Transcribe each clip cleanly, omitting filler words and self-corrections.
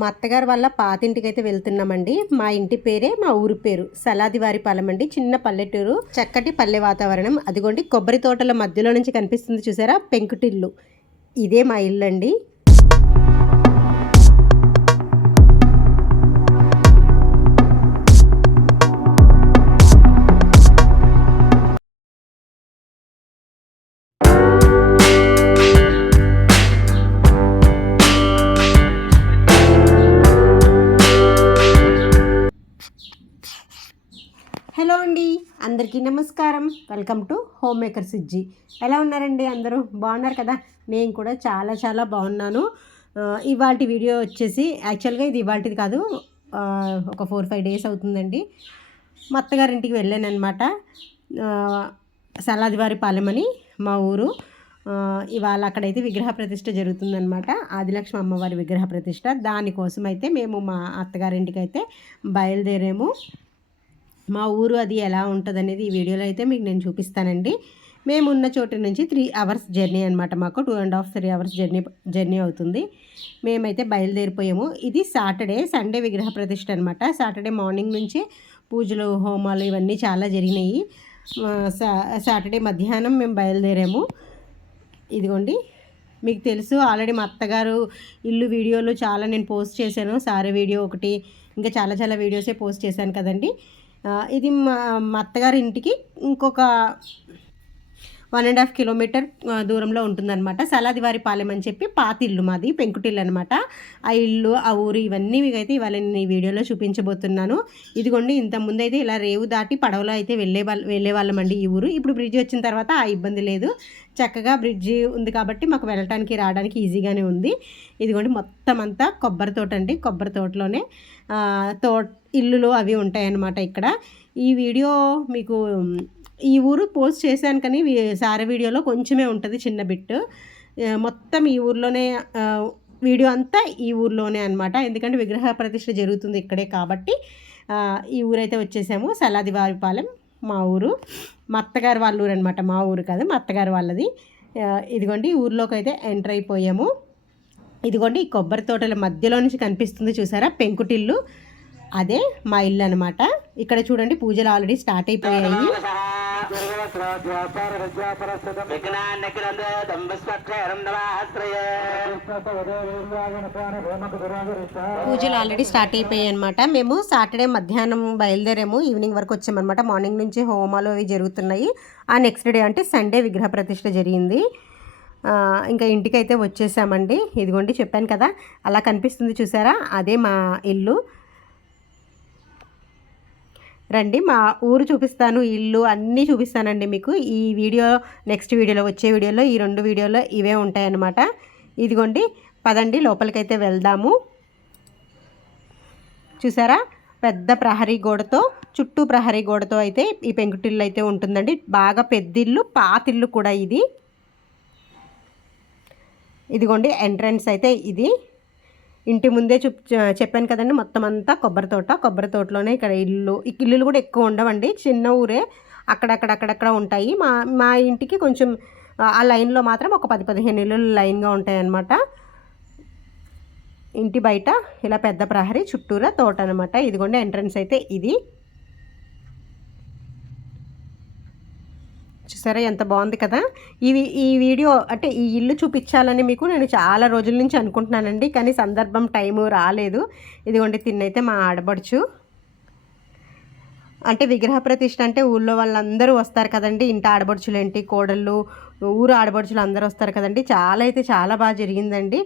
మా అత్తగారు వాళ్ళ పాతింటికైతే వెళ్తున్నామండి. మా ఇంటి పేరే మా ఊరి పేరు సలాదివారిపాలెం అండి. చిన్న పల్లెటూరు, చక్కటి పల్లె వాతావరణం. అదిగోండి కొబ్బరి తోటల మధ్యలో నుంచి కనిపిస్తుంది చూసారా పెంకుటిల్లు. ఇదే మా ఇల్లు అండి. హలో అండి, అందరికీ నమస్కారం. Welcome to home maker Sujji. ఎలా ఉన్నారండి? అందరూ బాగున్నారు కదా? నేను కూడా చాలా చాలా బాగున్నాను. ఇవాల్టి వీడియో వచ్చేసి యాక్చువల్గా ఇది ఇవాల్టిది కాదు, ఒక 4-5 డేస్ అవుతుందండి. మా అత్తగారింటికి వెళ్ళాను అనమాట. సలాదివారిపాలెం అని మా ఊరు. ఇవాళ అక్కడైతే విగ్రహ ప్రతిష్ఠ జరుగుతుందనమాట. ఆదిలక్ష్మి అమ్మవారి విగ్రహ ప్రతిష్ఠ. దానికోసం అయితే మేము మా అత్తగారింటికి అయితే బయలుదేరాము. మా ఊరు అది ఎలా ఉంటుందనేది ఈ వీడియోలో అయితే మీకు నేను చూపిస్తానండి. మేము ఉన్న చోటు నుంచి 3 అవర్స్ జర్నీ అనమాట. మాకు 2.5-3 అవర్స్ జర్నీ అవుతుంది. మేమైతే బయలుదేరిపోయాము. ఇది సండే విగ్రహ ప్రతిష్ఠ అనమాట. సాటర్డే మార్నింగ్ నుంచే పూజలు, హోమాలు ఇవన్నీ చాలా జరిగినాయి. సాటర్డే మధ్యాహ్నం మేము బయలుదేరాము. ఇదిగోండి, మీకు తెలుసు ఆల్రెడీ మా అత్తగారు ఇల్లు వీడియోలు చాలా నేను పోస్ట్ చేశాను. సారీ వీడియో ఒకటి, ఇంకా చాలా చాలా వీడియోసే పోస్ట్ చేశాను కదండి. ఇది మా అత్తగారి ఇంటికి ఇంకొక 1.5 కిలోమీటర్ దూరంలో ఉంటుందన్నమాట. సలాదివారిపాలెం అని చెప్పి పాతిల్లు మాది, పెంకుటిల్లు అనమాట. ఆ ఇల్లు, ఆ ఊరు ఇవన్నీ మీకైతే ఇవాళ నేను ఈ వీడియోలో చూపించబోతున్నాను. ఇదిగోండి, ఇంతకుముందు అయితే ఇలా రేవు దాటి పడవలో అయితే వెళ్ళేవాళ్ళమండి ఈ ఊరు. ఇప్పుడు బ్రిడ్జ్ వచ్చిన తర్వాత ఆ ఇబ్బంది లేదు. చక్కగా బ్రిడ్జి ఉంది కాబట్టి మాకు వెళ్ళటానికి రావడానికి ఈజీగానే ఉంది. ఇదిగోండి, మొత్తం అంతా కొబ్బరి తోట అండి. కొబ్బరి తోటలోనే ఇల్లులు అవి ఉంటాయన్నమాట ఇక్కడ. ఈ వీడియో మీకు ఈ ఊరు పోస్ట్ చేశాను, కానీ సారీ వీడియోలో కొంచెమే ఉంటుంది, చిన్న బిట్. మొత్తం ఈ ఊర్లోనే వీడియో అంతా ఈ ఊర్లోనే అనమాట. ఎందుకంటే విగ్రహ ప్రతిష్ఠ జరుగుతుంది ఇక్కడే కాబట్టి ఈ ఊరైతే వచ్చేసాము. సలాదివారిపాలెం మా ఊరు. మా అత్తగారు వాళ్ళ ఊరు అనమాట. మా ఊరు కాదు, మా అత్తగారు వాళ్ళది. ఇదిగోండి, ఊర్లోకి అయితే ఎంటర్ అయిపోయాము. ఇదిగోండి, ఈ కొబ్బరి తోటల మధ్యలో నుంచి కనిపిస్తుంది చూసారా పెంకుటిల్లు. అదే మా ఇల్లు అనమాట. ఇక్కడ చూడండి, పూజలు ఆల్రెడీ స్టార్ట్ అయిపోయాయి. పూజలు ఆల్రెడీ స్టార్ట్ అయిపోయాయి అనమాట. మేము సాటర్డే మధ్యాహ్నం బయలుదేరాము, ఈవినింగ్ వరకు వచ్చామన్నమాట. మార్నింగ్ నుంచి హోమాలు అవి జరుగుతున్నాయి. ఆ నెక్స్ట్ డే అంటే సండే విగ్రహ ప్రతిష్ఠ జరిగింది. ఇంకా ఇంటికైతే వచ్చేసామండి. ఇదిగోండి, చెప్పాను కదా అలా కనిపిస్తుంది చూసారా, అదే మా ఇల్లు. రండి, మా ఊరు చూపిస్తాను, ఇల్లు అన్నీ చూపిస్తానండి మీకు. ఈ వీడియో నెక్స్ట్ వీడియోలో, వచ్చే వీడియోలో, ఈ 2 వీడియోలో ఇవే ఉంటాయన్నమాట. ఇదిగోండి, పదండి లోపలికైతే వెళ్దాము. చూసారా, పెద్ద ప్రహరీ గోడతో, చుట్టూ ప్రహరీ గోడతో అయితే ఈ పెంకుటిల్లు అయితే ఉంటుందండి. బాగా పెద్దిల్లు, పాతిల్లు కూడా ఇది. ఇదిగోండి, ఎంట్రన్స్ అయితే ఇది. ఇంటి ముందే చెప్పాను కదండి, మొత్తం అంతా కొబ్బరి తోటలోనే ఇక్కడ ఇల్లులు కూడా ఎక్కువ ఉండవండి, చిన్న ఊరే. అక్కడక్కడ ఉంటాయి. మా ఇంటికి కొంచెం ఆ లైన్లో మాత్రం ఒక 10-15 ఇల్లులు లైన్గా ఉంటాయన్నమాట. ఇంటి బయట ఇలా పెద్ద ప్రహరీ, చుట్టూరా తోట అనమాట. ఇదిగోండి, ఎంట్రన్స్ అయితే ఇది. చూసారా ఎంత బాగుంది కదా. ఈ వీడియో అంటే ఈ ఇల్లు చూపించాలని మీకు నేను చాలా రోజుల నుంచి అనుకుంటున్నానండి, కానీ సందర్భం టైము రాలేదు. ఇదిగోండి, తిన్నైతే మా ఆడబడుచు. అంటే విగ్రహ ప్రతిష్ఠ అంటే ఊళ్ళో వాళ్ళందరూ వస్తారు కదండి. ఇంటి ఆడబడుచులు ఏంటి, కోడళ్ళు, ఊరు ఆడబడుచులు అందరూ వస్తారు కదండి. చాలా బాగా జరిగిందండి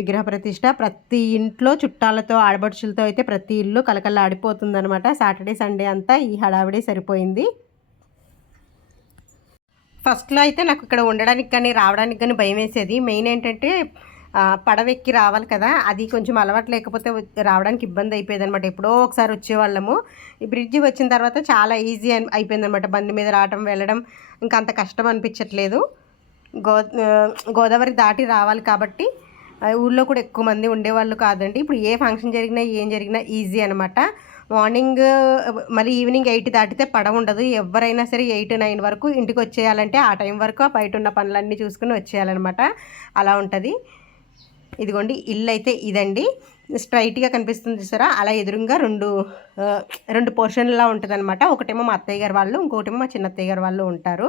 విగ్రహ ప్రతిష్ఠ. ప్రతి ఇంట్లో చుట్టాలతో, ఆడబడుచులతో అయితే ప్రతి ఇల్లు కలకల్లా ఆడిపోతుందనమాట. సాటర్డే సండే అంతా ఈ హడావిడే సరిపోయింది. ఫస్ట్లో అయితే నాకు ఇక్కడ ఉండడానికి కానీ రావడానికి కానీ భయం వేసేది. మెయిన్ ఏంటంటే పడవెక్కి రావాలి కదా, అది కొంచెం అలవాటు లేకపోతే రావడానికి ఇబ్బంది అయిపోయేది అనమాట. ఎప్పుడో ఒకసారి వచ్చేవాళ్ళము. ఈ బ్రిడ్జి వచ్చిన తర్వాత చాలా ఈజీ అయిపోయిందనమాట. బండి మీద రావడం వెళ్ళడం ఇంకా అంత కష్టం అనిపించట్లేదు. గోదావరి దాటి రావాలి కాబట్టి ఊళ్ళో కూడా ఎక్కువ మంది ఉండేవాళ్ళు కాదండి. ఇప్పుడు ఏ ఫంక్షన్ జరిగినా ఏం జరిగినా ఈజీ అనమాట. మార్నింగ్ మళ్ళీ ఈవినింగ్ 8 దాటితే పడవ ఉండదు. ఎవరైనా సరే 8-9 వరకు ఇంటికి వచ్చేయాలంటే ఆ టైం వరకు ఆ బయట ఉన్న పనులన్నీ చూసుకుని వచ్చేయాలన్నమాట. అలా ఉంటుంది. ఇదిగోండి ఇల్లు అయితే ఇదండి, స్ట్రైట్గా కనిపిస్తుంది చూసారా, అలా ఎదురుగా రెండు పోర్షన్లా ఉంటుంది అనమాట. ఒకటేమో మా అత్తయ్య గారు వాళ్ళు, ఇంకొకటేమో మా చిన్న అత్తయ్య గారు వాళ్ళు ఉంటారు.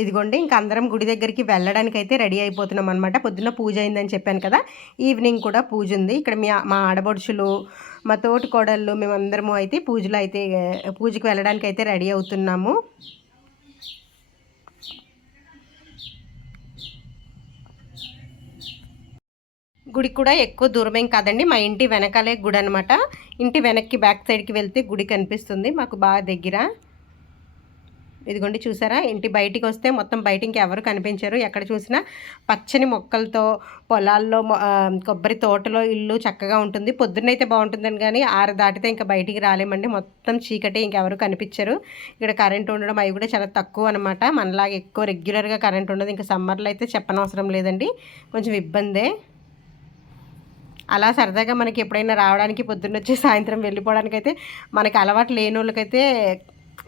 ఇదిగోండి ఇంకా అందరం గుడి దగ్గరికి వెళ్ళడానికి అయితే రెడీ అయిపోతున్నాం అనమాట. పొద్దున్న పూజ అయిందని చెప్పాను కదా, ఈవినింగ్ కూడా పూజ ఉంది. ఇక్కడ మా ఆడబడుచులు, మా తోటి కోడళ్ళు, మేమందరము అయితే పూజకి వెళ్ళడానికి అయితే రెడీ అవుతున్నాము. గుడికి కూడా ఎక్కువ దూరమేం కాదండి, మా ఇంటి వెనకాలే గుడి అనమాట. ఇంటి వెనక్కి బ్యాక్ సైడ్కి వెళ్తే గుడి కనిపిస్తుంది మాకు బాగా దగ్గర. ఇదిగోండి చూసారా, ఇంటి బయటికి వస్తే మొత్తం బయట ఇంకెవరు కనిపించారు. ఎక్కడ చూసినా పచ్చని మొక్కలతో, పొలాల్లో కొబ్బరి తోటలో ఇల్లు చక్కగా ఉంటుంది. పొద్దున్నైతే బాగుంటుందని కానీ 6 దాటితే ఇంకా బయటికి రాలేమండి, మొత్తం చీకటి, ఇంకెవరు కనిపించరు. ఇక్కడ కరెంట్ ఉండడం అవి కూడా చాలా తక్కువ అనమాట. మనలాగా ఎక్కువ రెగ్యులర్గా కరెంట్ ఉండదు. ఇంకా సమ్మర్లో అయితే చెప్పనవసరం లేదండి, కొంచెం ఇబ్బందే. అలా సరదాగా మనకి ఎప్పుడైనా రావడానికి, పొద్దున్న వచ్చి సాయంత్రం వెళ్ళిపోవడానికి అయితే మనకి అలవాటు లేని వాళ్ళకైతే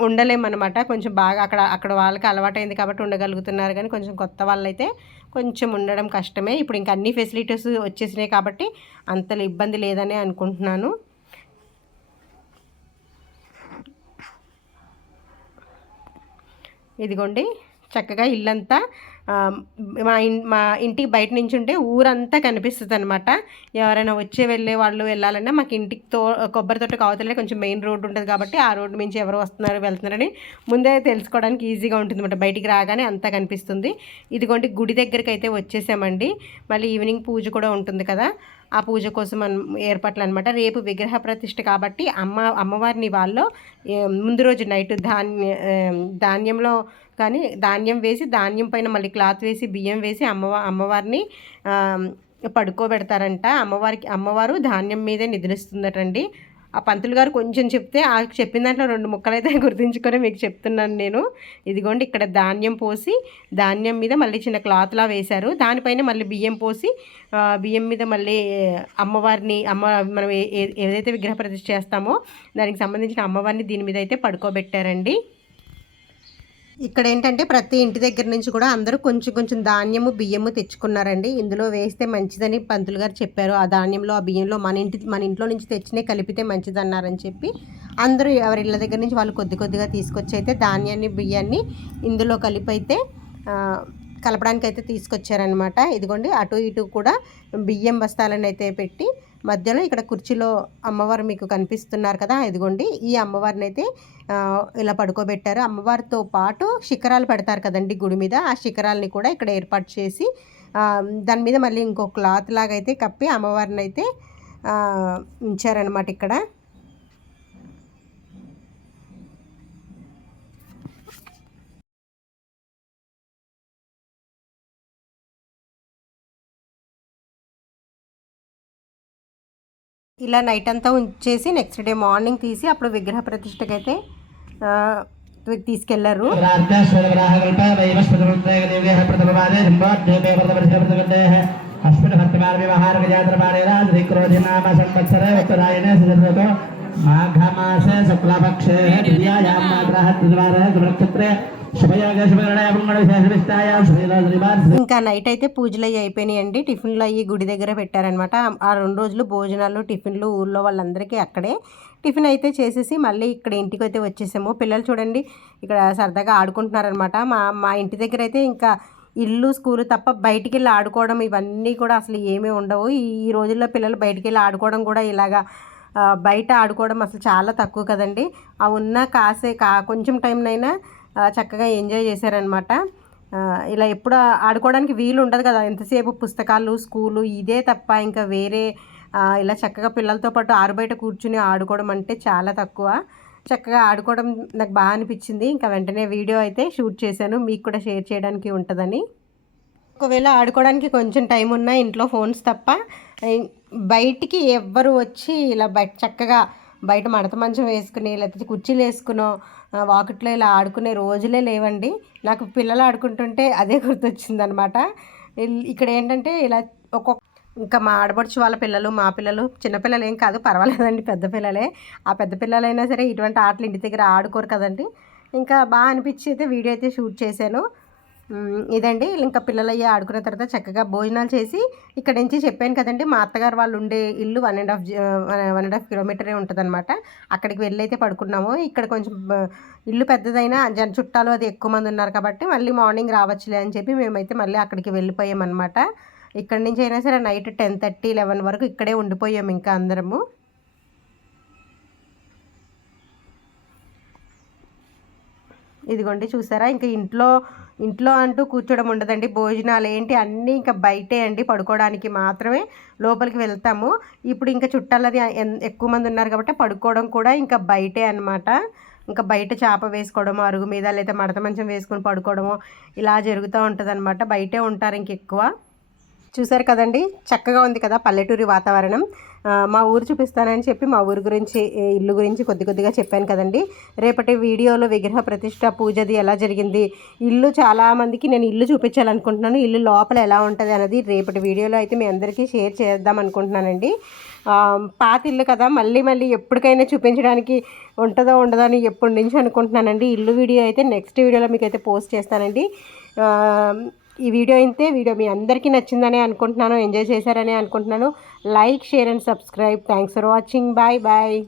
ఉండలేమన్నమాట. కొంచెం బాగా అక్కడ వాళ్ళకి అలవాటైంది కాబట్టి ఉండగలుగుతున్నారు, కానీ కొంచెం కొత్త వాళ్ళైతే కొంచెం ఉండడం కష్టమే. ఇప్పుడు ఇంకా అన్ని ఫెసిలిటీస్ వచ్చేసినాయి కాబట్టి అంత ఇబ్బంది లేదని అనుకుంటున్నాను. ఇదిగోండి చక్కగా ఇల్లంతా మా ఇంటికి బయట నుంచి ఉంటే ఊరంతా కనిపిస్తుంది అనమాట. ఎవరైనా వచ్చే వెళ్ళే వాళ్ళు వెళ్ళాలన్నా మాకు ఇంటికి కొబ్బరి తోట అవతలే కొంచెం మెయిన్ రోడ్డు ఉంటుంది కాబట్టి ఆ రోడ్డు నుంచి ఎవరు వస్తున్నారు వెళ్తున్నారని ముందే తెలుసుకోవడానికి ఈజీగా ఉంటుంది అనమాట. బయటికి రాగానే అంతా కనిపిస్తుంది. ఇదిగోండి గుడి దగ్గరికి అయితే వచ్చేసామండి. మళ్ళీ ఈవినింగ్ పూజ కూడా ఉంటుంది కదా, ఆ పూజ కోసం ఏర్పాట్లు అనమాట. రేపు విగ్రహ ప్రతిష్ఠ కాబట్టి అమ్మవారిని వాళ్ళు ముందు రోజు నైట్ ధాన్యంలో కానీ ధాన్యం వేసి, ధాన్యం పైన మళ్ళీ క్లాత్ వేసి, బియ్యం వేసి అమ్మవారిని పడుకోబెడతారంట. అమ్మవారు ధాన్యం మీదే నిద్రిస్తుందటండి. ఆ పంతులు గారు కొంచెం చెప్తే ఆ చెప్పిన దాంట్లో 2 ముక్కలైతే గుర్తుంచుకొని మీకు చెప్తున్నాను నేను. ఇదిగోండి ఇక్కడ ధాన్యం పోసి, ధాన్యం మీద మళ్ళీ చిన్న క్లాత్లా వేశారు. దానిపైన మళ్ళీ బియ్యం పోసి, బియ్యం మీద మళ్ళీ మనం ఏదైతే విగ్రహ ప్రతిష్ఠ చేస్తామో దానికి సంబంధించిన అమ్మవారిని దీని మీద అయితే పడుకోబెట్టారండి. ఇక్కడ ఏంటంటే ప్రతి ఇంటి దగ్గర నుంచి కూడా అందరూ కొంచెం కొంచెం ధాన్యము, బియ్యము తెచ్చుకున్నారండి. ఇందులో వేస్తే మంచిదని పంతులు గారు చెప్పారు. ఆ ధాన్యంలో, ఆ బియ్యంలో మన ఇంట్లో నుంచి తెచ్చినే కలిపితే మంచిదన్నారని చెప్పి అందరూ ఎవరి ఇళ్ళ దగ్గర నుంచి వాళ్ళు కొద్ది కొద్దిగా తీసుకొచ్చి అయితే ధాన్యాన్ని, బియ్యాన్ని ఇందులో కలిపి అయితే కలపడానికి అయితే తీసుకొచ్చారనమాట. ఇదిగోండి అటు ఇటు కూడా బియ్యం బస్తాలను అయితే పెట్టి మధ్యలో ఇక్కడ కుర్చీలో అమ్మవారు మీకు కనిపిస్తున్నారు కదా, ఇదిగోండి ఈ అమ్మవారిని అయితే ఇలా పడుకోబెట్టారు. అమ్మవారితో పాటు శిఖరాలు పెడతారు కదండి గుడి మీద, ఆ శిఖరాలని కూడా ఇక్కడ ఏర్పాటు చేసి దాని మీద మళ్ళీ ఇంకో క్లాత్ లాగా అయితే కప్పి అమ్మవారిని అయితే ఉంచారనమాట ఇక్కడ. ఇలా నైట్ అంతా ఉంచేసి నెక్స్ట్ డే మార్నింగ్ తీసి అప్పుడు విగ్రహ ప్రతిష్టకి అయితే తీసుకెళ్లారు. ఇంకా నైట్ అయితే పూజలు అయ్యి అయిపోయినాయండి. టిఫిన్లు అయ్యి గుడి దగ్గర పెట్టారనమాట. ఆ 2 రోజులు భోజనాలు, టిఫిన్లు ఊళ్ళో వాళ్ళందరికీ అక్కడే టిఫిన్ అయితే చేసేసి మళ్ళీ ఇక్కడ ఇంటికి అయితే వచ్చేసాము. పిల్లలు చూడండి ఇక్కడ సరదాగా ఆడుకుంటున్నారనమాట. మా ఇంటి దగ్గర అయితే ఇంకా ఇల్లు, స్కూలు తప్ప బయటికి వెళ్ళి ఆడుకోవడం ఇవన్నీ కూడా అసలు ఏమీ ఉండవు. ఈ రోజుల్లో పిల్లలు బయటికి వెళ్ళి ఆడుకోవడం కూడా ఇలాగా బయట ఆడుకోవడం అసలు చాలా తక్కువ కదండి. ఆ ఉన్న కొంచెం టైంనైనా చక్కగా ఎంజాయ్ చేశారనమాట. ఇలా ఎప్పుడు ఆడుకోవడానికి వీలు ఉండదు కదా, ఎంతసేపు పుస్తకాలు, స్కూలు ఇదే తప్ప ఇంకా వేరే ఇలా చక్కగా పిల్లలతో పాటు ఆరుబయట కూర్చుని ఆడుకోవడం అంటే చాలా తక్కువ. చక్కగా ఆడుకోవడం నాకు బాగా అనిపించింది. ఇంకా వెంటనే వీడియో అయితే షూట్ చేశాను, మీకు కూడా షేర్ చేయడానికి ఉంటుందని. ఒకవేళ ఆడుకోవడానికి కొంచెం టైం ఉన్నా ఇంట్లో ఫోన్స్ తప్ప బయటికి ఎవ్వరు వచ్చి ఇలా చక్కగా బయట మడత మంచం వేసుకుని లేకపోతే కుర్చీలు వేసుకునో వాకిట్లో ఇలా ఆడుకునే రోజులే లేవండి. నాకు పిల్లలు ఆడుకుంటుంటే అదే గుర్తొచ్చిందనమాట. ఇక్కడ ఏంటంటే ఇలా ఇంకా మా ఆడపడుచు వాళ్ళ పిల్లలు, మా పిల్లలు, చిన్నపిల్లలు ఏం కాదు పర్వాలేదండి, పెద్ద పిల్లలే. ఆ పెద్ద పిల్లలైనా సరే ఇటువంటి ఆటలు ఇంటి దగ్గర ఆడుకోరు కదండి. ఇంకా బాగా అనిపించి అయితే వీడియో అయితే షూట్ చేశాను. ఇదండి ఇంకా పిల్లలయ్యి ఆడుకున్న తర్వాత చక్కగా భోజనాలు చేసి ఇక్కడ నుంచి చెప్పాను కదండి మా అత్తగారు వాళ్ళు ఉండే ఇల్లు 1.5 కిలోమీటరే ఉంటుందన్నమాట. అక్కడికి వెళ్ళైతే పడుకున్నాము. ఇక్కడ కొంచెం ఇల్లు పెద్దదైనా చుట్టాలు అది ఎక్కువ మంది ఉన్నారు కాబట్టి మళ్ళీ మార్నింగ్ రావచ్చులే అని చెప్పి మేమైతే మళ్ళీ అక్కడికి వెళ్ళిపోయామన్నమాట. ఇక్కడి నుంచి అయినా సరే నైట్ 10:30, 11 వరకు ఇక్కడే ఉండిపోయాము ఇంకా అందరము. ఇదిగోండి చూసారా, ఇంకా ఇంట్లో అంటూ కూర్చోవడం ఉండదండి. భోజనాలు ఏంటి అన్నీ ఇంకా బయటే అండి, పడుకోవడానికి మాత్రమే లోపలికి వెళ్తాము. ఇప్పుడు ఇంకా చుట్టాలది ఎక్కువ మంది ఉన్నారు కాబట్టి పడుకోవడం కూడా ఇంకా బయటే అనమాట. ఇంకా బయట చాప వేసుకోవడము అరుగు మీద, లేదా మడత మంచం వేసుకొని పడుకోవడము ఇలా జరుగుతూ ఉంటుంది. బయటే ఉంటారు ఇంకెక్కువ. చూసారు కదండి, చక్కగా ఉంది కదా పల్లెటూరి వాతావరణం. మా ఊరు చూపిస్తానని చెప్పి మా ఊరు గురించి, ఇల్లు గురించి కొద్దిగా చెప్పాను కదండి. రేపటి వీడియోలో విగ్రహ ప్రతిష్ట పూజది ఎలా జరిగింది, ఇల్లు చాలామందికి నేను ఇల్లు చూపించాలనుకుంటున్నాను. ఇల్లు లోపల ఎలా ఉంటుంది అనేది రేపటి వీడియోలో అయితే మీ అందరికీ షేర్ చేద్దాం అనుకుంటున్నానండి. పాత ఇల్లు కదా, మళ్ళీ ఎప్పటికైనా చూపించడానికి ఉంటుందో ఉండదో అని ఎప్పటి నుంచి అనుకుంటున్నానండి. ఇల్లు వీడియో అయితే నెక్స్ట్ వీడియోలో మీకు అయితే పోస్ట్ చేస్తానండి. ఈ వీడియో మీ అందరికీ నచ్చిందని అనుకుంటున్నాను, ఎంజాయ్ చేశారని అనుకుంటున్నాను. Like, share and subscribe. Thanks for watching. Bye bye.